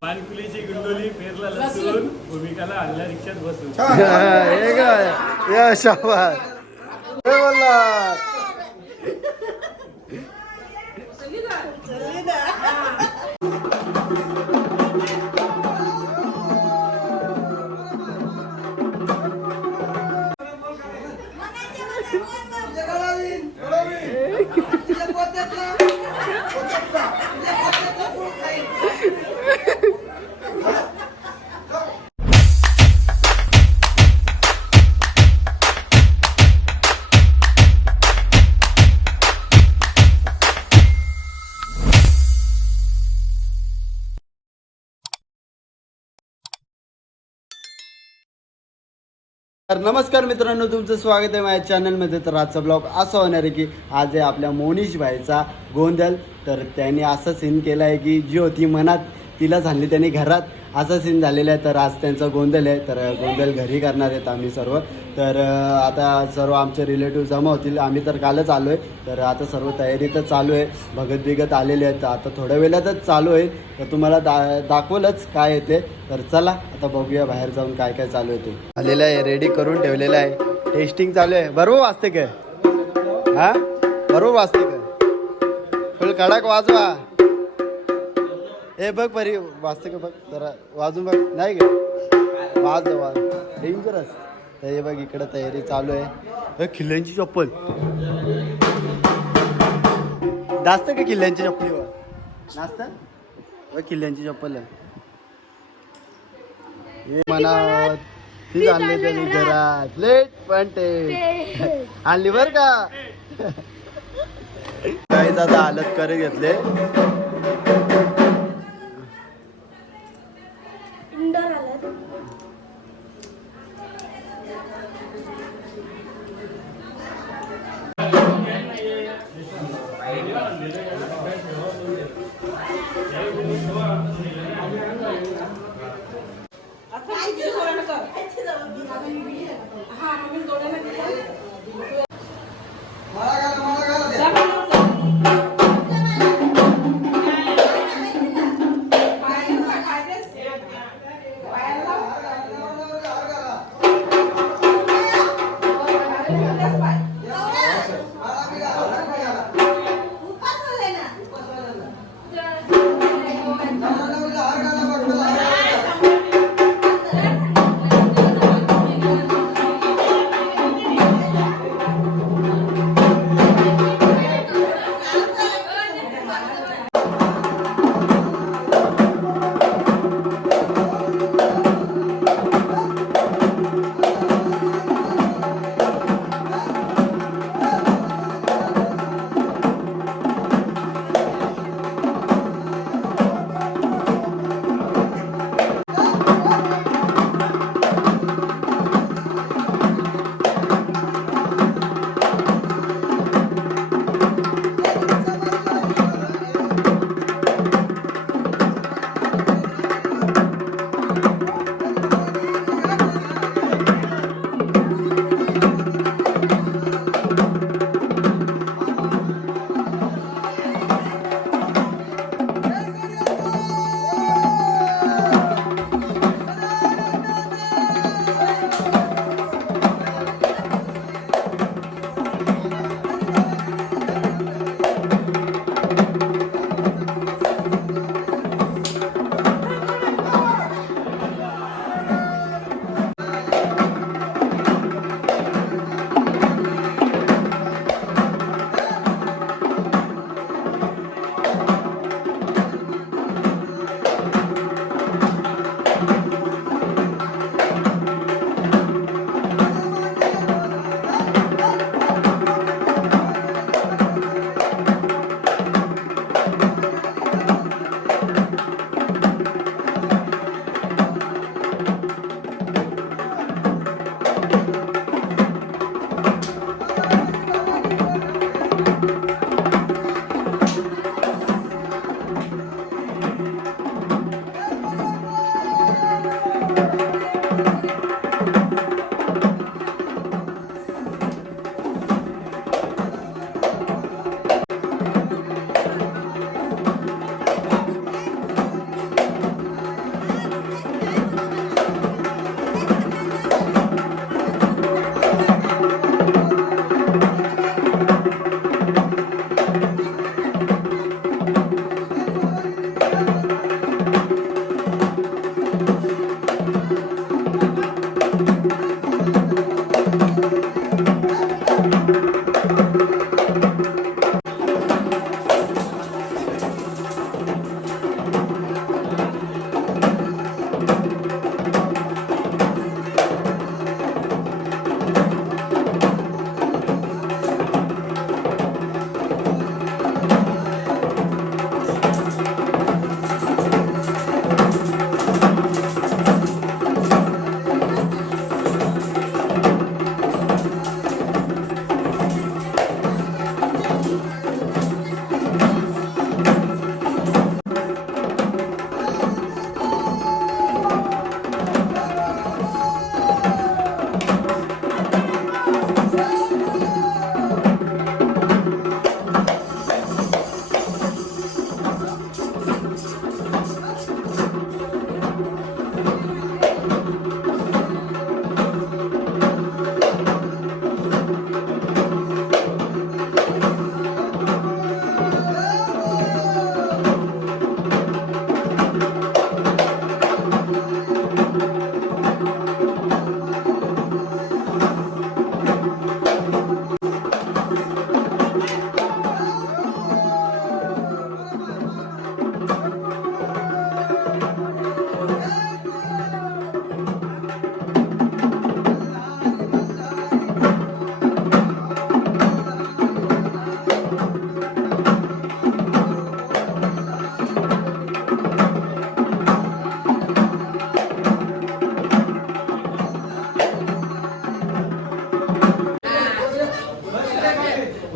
पानकुलीची गुंडोली पेरला लसून भूमिकाला आणल्या रिक्षात बसून. हे काय या शाबास बोलला. तर नमस्कार मित्रांनो, तुमचं स्वागत आहे माझ्या चॅनलमध्ये. तर आजचा ब्लॉग असा होणार आहे की आज आहे आपल्या मोनिश भाईचा गोंधळ. तर त्याने असा सीन केला आहे की जी होती मनात तिला झाली त्याने घरात, असा सीन झालेला आहे. तर आज त्यांचा गोंधळ आहे, तर गोंधळ घरी करणार आहेत आम्ही सर्व. तर आता सर्व आमचे रिलेटिव्ह जमा होतील. आम्ही तर कालच आलो आहे, तर आता सर्व तयारी तर चालू आहे. भगत बिगत आलेले आहेत, आता थोड्या वेळातच चालू आहे. तर तुम्हाला दाखवलंच काय येते. तर चला आता बघूया बाहेर जाऊन काय काय चालू आहे ते. आलेलं आहे, रेडी करून ठेवलेलं आहे. टेस्टिंग चालू आहे. बरोबर वाजते काय? हां बरोबर वाजते काय? फुल कडक वाजवा. हे बघ परी वाजते का बघ, जरा वाजून बघ. नाही का वाज डेंजरस. तर हे बघ इकडं तयारी चालू आहे. खिल्ल्यांची चप्पल जास्त का? खिल्ल्यांची चप्पलीवर नाचत बघ. खिल्ल्यांची चप्पल आहे हे म्हणा. तीच आणली त्यांनी घरात लेट पण ते आणली बर का. काहीच आता हालत करे घेतले.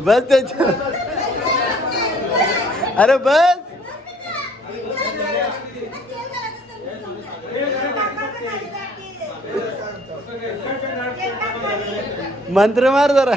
बस त्याच्या अरे बस मंत्र मार जरा.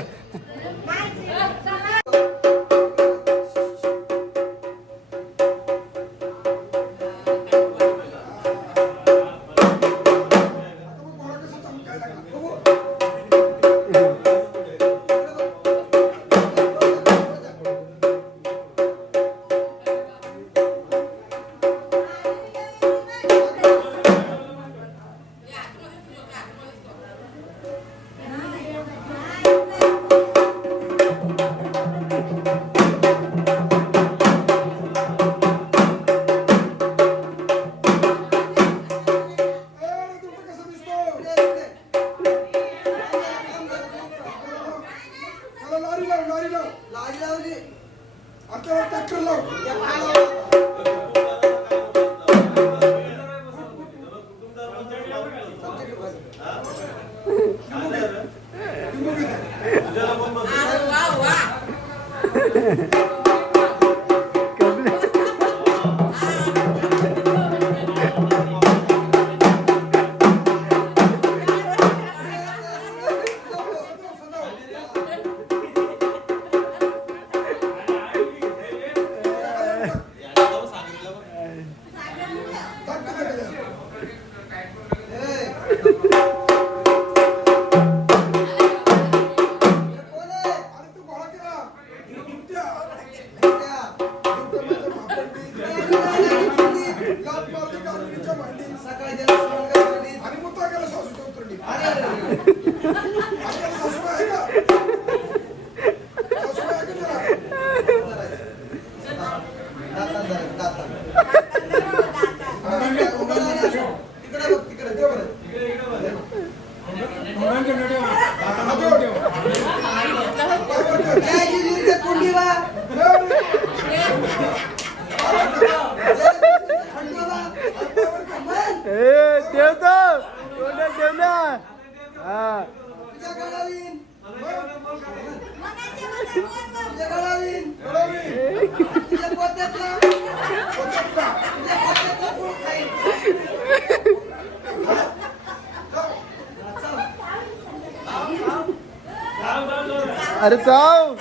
अरे चाव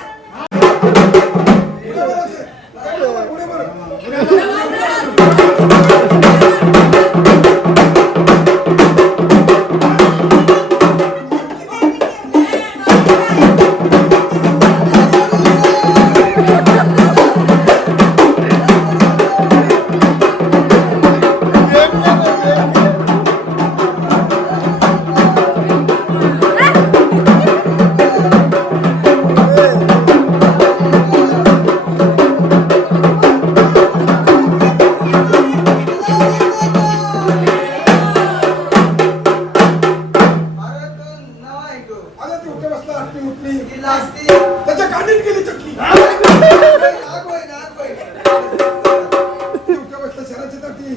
त्याच्या कांडीत गेली चटणी बसला शहराची तटी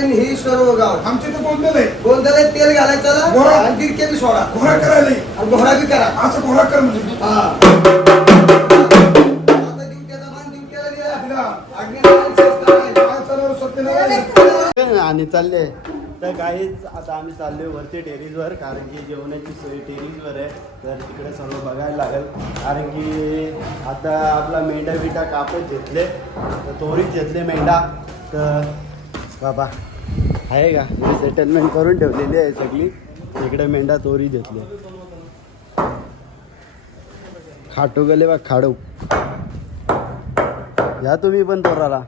आमचे तर गोंधळ आहे गोंधळ तेल घालायचं घोडा. आणि दिडके बी सोडा घोडा करायला आणि घोडा बी करा असं घोडा कर म्हणजे आता दिवट्याचा मान दिवट्याला दिला दिला. अग्निनारायण शेष हा, चला, सत्यनारायण. आणि चालले तर काहीच आता आम्ही चाललोय वरती टेरिसवर कारण की जेवणाची सोय टेरिसवर आहे तर तिकडे सर्व बघायला लागेल कारण की आता आपला मेंढा बिंडा कापत घेतले तर तोरीच घेतले मेंढा तर बाबा आहे का सेटलमेंट करून ठेवलेली आहे सगळी इकडे मेंढा तोरी घेतली खाटू गेले बा खाडू या तुम्ही पण तोराला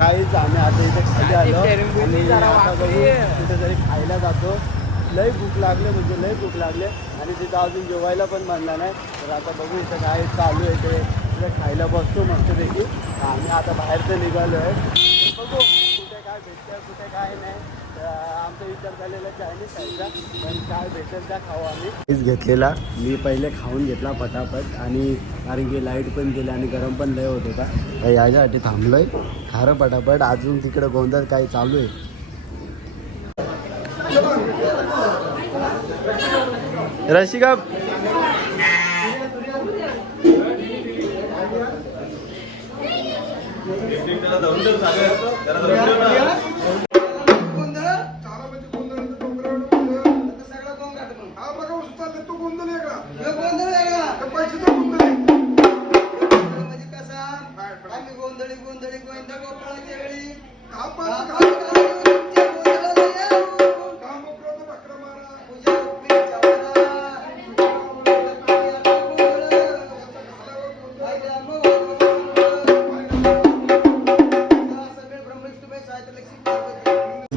काहीच आम्ही आता इथे खाली आलो आणि आता बघू कुठेतरी खायला जातो लय भूक लागले म्हणजे लय भूक लागले आणि तिथं अजून जेवायला पण बनला नाही तर आता बघू इथं काय चालू आहे ते तिथे खायला बसतो मस्तपैकी आम्ही आता बाहेरचं निघालो आहे बघू कुठे काय भेटतं कुठे काय नाही आमचा विचार झालेला चायनीज खायचा पण काय भेटेल त्या खाऊ आम्ही हेच घेतलेला मी पहिले खाऊन घेतला पटापट आणि कारण की लाईट पण गेली आणि गरम पण लय होत होता तर याच्यासाठी थांबलोय खारं पटापट अजून तिकडं गोंधळ काही चालू आहे रशिका चारा म्हणजे गोंधळ डोंगरावर गोंधळ. हा बघा उसं चाललंय तो गोंधळ वेगळा त्या पैशाचा गोंधळ आहे. हा पण काम उपरावतं बकरा मारा.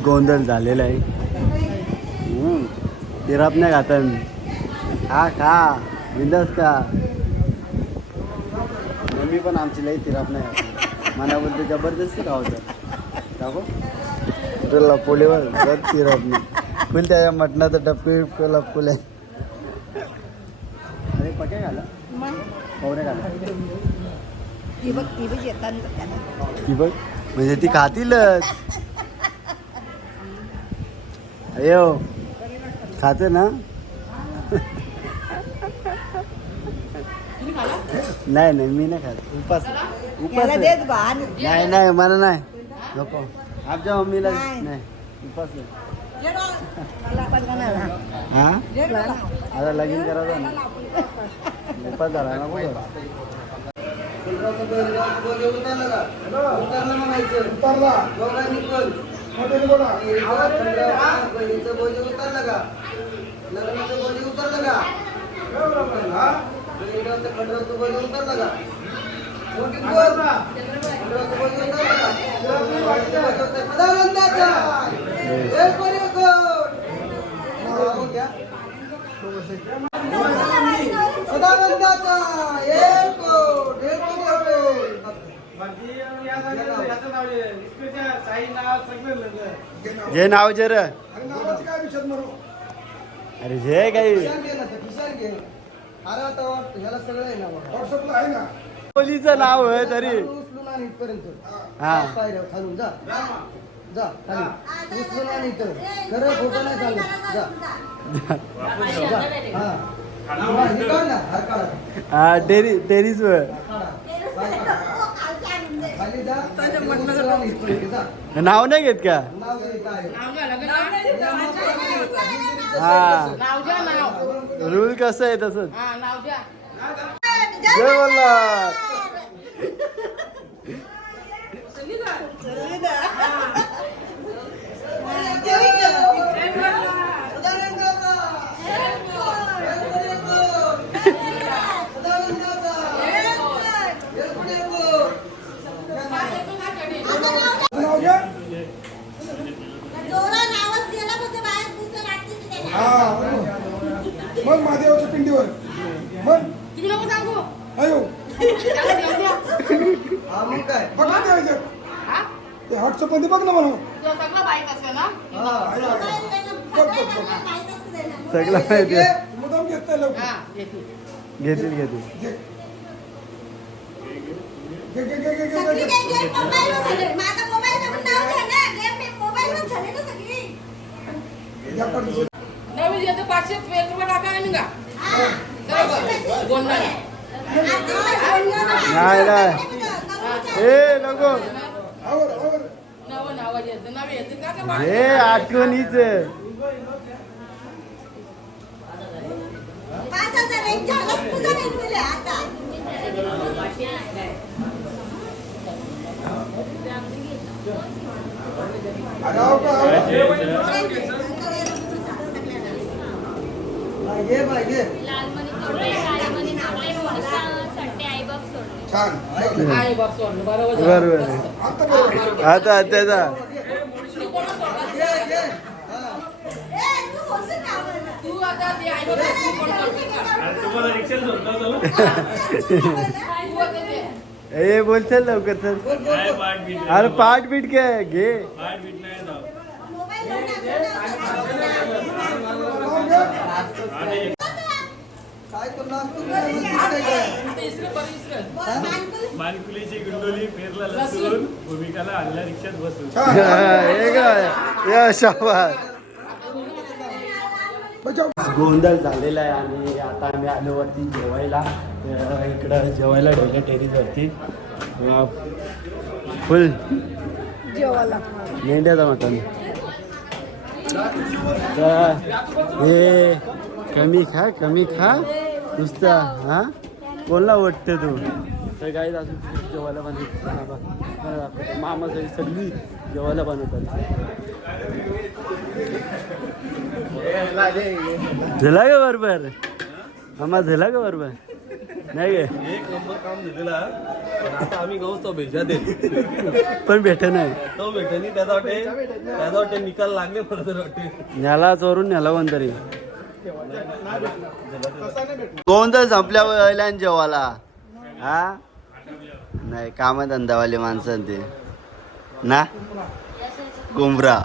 गोंधळ झालेला आहे तिरापण्या घातन हा का बिंदास का मम्मी पण आमची लई तिरापण्या घातन मला बोलते जबरदस्ती खावतं टाको लपोलेवर जर तिरापणी फुल त्या मटणाचं टप्पी लपकुले अरे पके घाला पवरे घाला ती बघ म्हणजे ती खातीलच अयो खाते ना नाही नाही मी नाही खात उपास उपास नाही नाही मला नाही नको आमच्या मम्मीला नाही उपास हा आता लगीन करायचं ना उपास झाला ना उतरला. मोठ्याने बोला. जे नाव जे रे अरे नावाची काय विषय मरो. अरे जे काही व्हॉट्सअपला आहे ना. पोलीचं नाव आहे तरी हा खालून जा जा खाली उचलून आणि इथं खरं खोटं नाही सांगत जा जा हा हे काढ ना हार काढा हा टेरिस वर खाली जा उचलून आणि इथपर्यंत जा नाव नाही घेत का? नाव घे काय हा नाव द्या नाव. रूल कसं आहे तसंच. हा नाव द्या. जय बोला. नाव घ्या हा मग महादेवाच्या पिंडीवर मग तुम्ही नको सांगू. अयो त्याला देऊ द्या. हा मग काय बघ ना ते ह्याच्यात. हा? ते हॉटचं पण ते बघ ना मला तो सगळं बाईक असं ना. सगळं माहिती आहे. मुद्दाम घेत नाही लवकर हा येते. घेतील घेतील. घे घे घे घे घे घे घे घ्या पडतो. नवीन येतं 501 रुपये टाका आणि निघा. बरोबर. गोंधळ. नाही नाही. ए नको. आवर आवर नवं आवाज येतं. नवीन येतं का का हे आठवणीच. अरे आव का आव. हा, घे बाय घे छान आहे बाप सोडलं. बरोबर झालं. बरोबर. मस्त. आता बरोबर आता त्याचा घे घे हा तू आता ते आई बाबा तू कोण करशील का? अरे तुम्हाला रिक्षात झोपता चालू तू आता ते. ए बोलचल लवकर चल. काय पाठ बीट अरे पाठ बीट काय घे. पाठ बीट नाही जाऊ काय तो नाचतो काय इथं इसरं बरं इसरं. मानकुलीची गुंडोली पेरला लसून भूमिकाला आणल्या रिक्षात बसून छान हे काय या शाबास. बचाव गोंधळ झालेला आहे आणि आता आम्ही आलो वरती जेवायला. तर इकडं जेवायला ठेवलं टेरीसवरती फुल मेंढ्याचा मटण. तर हे कमी खा नुसता हा कोणला वाटतं तू. तर काही अजून जेवायला बनवत मामा सगळी जेवायला बनवतात. झाला का बरोबर मामा झाला का बरोबर नाही गे. एक नंबर काम झालेला पण आता आम्ही गहूच तो भेजा देत पण भेट नाही. तो भेटणी त्याचा वाटे निकाल लागले परत वाटे न्याला चोरून न्याला कोणतरी. गोंधळ संपल्यावर जेवायला हा नाही कामधंदावाले माणसं ते ना. कोंबरा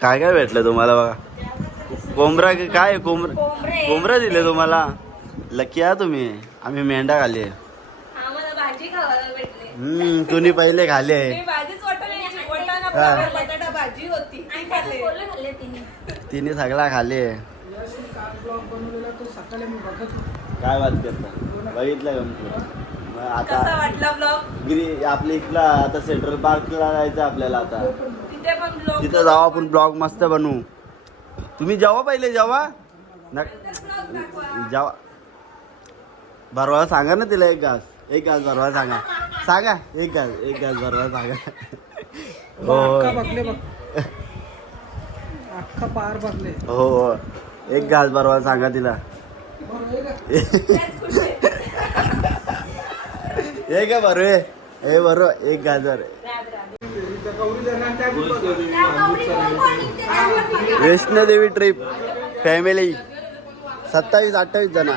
काय काय भेटलं तुम्हाला बघा. कोंबरा काय कोंबरा दिले तुम्हाला. लकी आ तुम्ही. आम्ही मेंढा खाल्ले. आम्हाला भाजी खावायला भेटली. तुम्ही पहिले खाल्ले. मी भाजीच वाटायची. वाटाणा हा. फ्लावर, बटाटा भाजी होती ती खाल्ली. खाल्ले तिने. तिने सगळा खाल्ले. काय बात करता बघितलं का मग कसा आता वाटला ब्लॉग? आपल्या इथला आता सेंट्रल पार्कला जायचं आपल्याला. आता तिथे पण ब्लॉग तिथं जाऊ आपण ब्लॉग मस्त बनवू. तुम्ही जेवा पहिले जेवा जेवा भरवा सांगा ना तिला. एक घास भरवा सांगा एक घास भरवा सांगा. हो एक घास भरवा सांगा तिला. हे काय बरो हे बरो एक घास भर. वैष्णोदेवी ट्रिप फॅमिली 27-28 जण.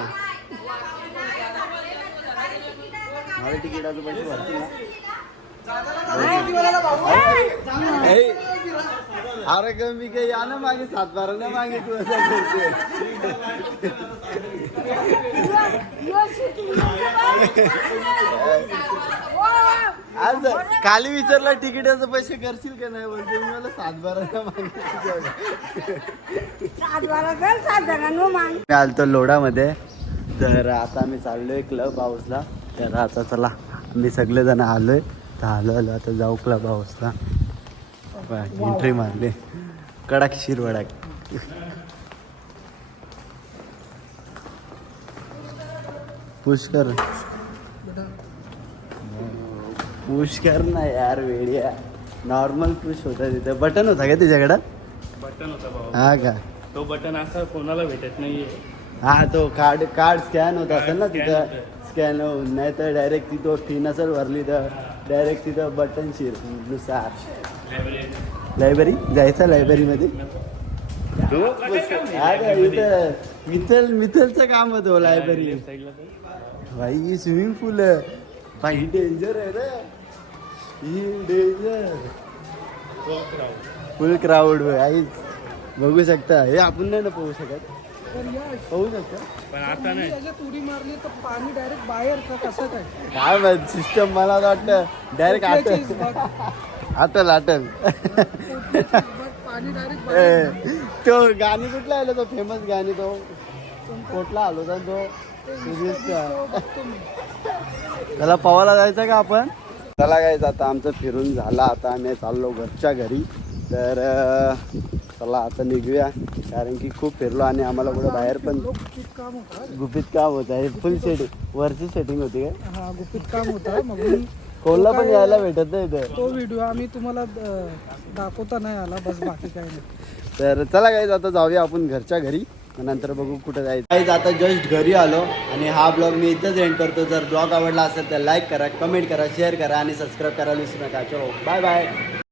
मला तिकिटाचं पैसे भरतील ना. अरे का मी काही या ना मागे 7-12 ना मागे तू असं करते. आज खाली विचारला तिकिटाचे पैसे करशील का नाही बोलते मला 7-12 मागे. आलतो लोडामध्ये. तर आता आम्ही चाललोय क्लब हाऊसला. तर आता चला आम्ही सगळेजण आलोय. आलो आता जाऊ क्लब हाऊसला. एंट्री मारली. कडक शिरवडाक. पुष्कर ना यार वेड्या. नॉर्मल पुश होता तिथं. बटन होता का त्याच्याकडं? बटन होता भाऊ. हा का? तो बटन असा कोणाला भेटत नाहीये. हा तो कार्ड स्कॅन होत असेल ना तिथं. स्कॅन होऊन नाही तर डायरेक्ट तिथं फी नसेल भरली तर डायरेक्ट तिथं बटन शिर नुसार. लायब्ररी जायचं लायब्ररीमध्ये. इथं मिथलचं काम होतं लायब्ररी. भाई स्विमिंग पूल भाई डेंजर आहे रे. ही डेंजर. फुल क्राऊड आईच बघू शकता. हे आपण नाही ना पोहू शकत. पोहू शकता पण आता नाही. त्याच्यात उडी मारली तर पाणी डायरेक्ट बाहेर का कसं काय? काय माहित सिस्टम मला वाटतं डायरेक्ट आटल पाणी डायरेक्ट तो गाणी कुठला आला तो फेमस गाणी तो कुठला आलो होता तो त्याला पवायला जायचं का आपण? चला काय आता आमचं फिरून झालं. आता आम्ही चाललो घरच्या घरी. तर चला आता निघूया कारण की खूप फिरलो आणि आम्हाला कुठं बाहेर पण गुपित काम होतं आहे. फुल सेटिंग वरची सेटिंग होती काय? हा गुपित काम होतं. मग कोणला पण यायला भेटत नाही इथं. तो व्हिडिओ आम्ही तुम्हाला दाखवता नाही आला बस बाकी काही नाही. तर चला गाईज आता जाऊया आपण घरच्या घरी. नंतर बघू कुठं जायचं. गाईज आता जस्ट घरी आलो आणि हा ब्लॉग मी इथंच एंड करतो. जर ब्लॉग आवडला असेल तर लाईक करा, कमेंट करा, शेअर करा आणि सबस्क्राईब करायला विसरू नका. चलो बाय बाय.